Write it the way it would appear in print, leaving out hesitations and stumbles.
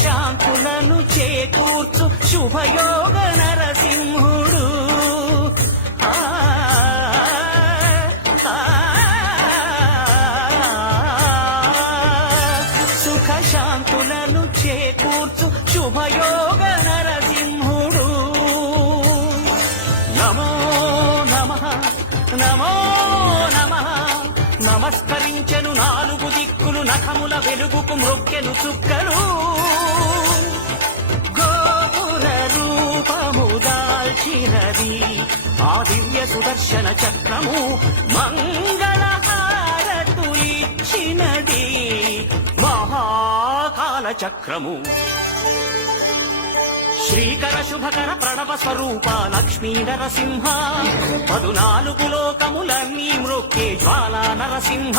శాంతులను చేకూర్చు శుభయోగ నరసింహుడు. సుఖ శాంతులను చేకూర్చు శుభయోగ నరసింహుడు. నమో నమః నమో నమః. నమస్కరించెను నాలుగు దిక్కులు, నఖముల వెలుగుకు మ్రొక్కెను చుక్కలు. గోపుర రూపము దాల్చినది ఆ దివ్య సుదర్శన చక్రము, మంగళహారతులిచ్చినది మహాకాల చక్రము. శ్రీకర శుభకర ప్రణవ స్వరూప లక్ష్మీ నరసింహ, 14 లోకములన్నీ మ్రొక్కే జ్వాలా నరసింహ.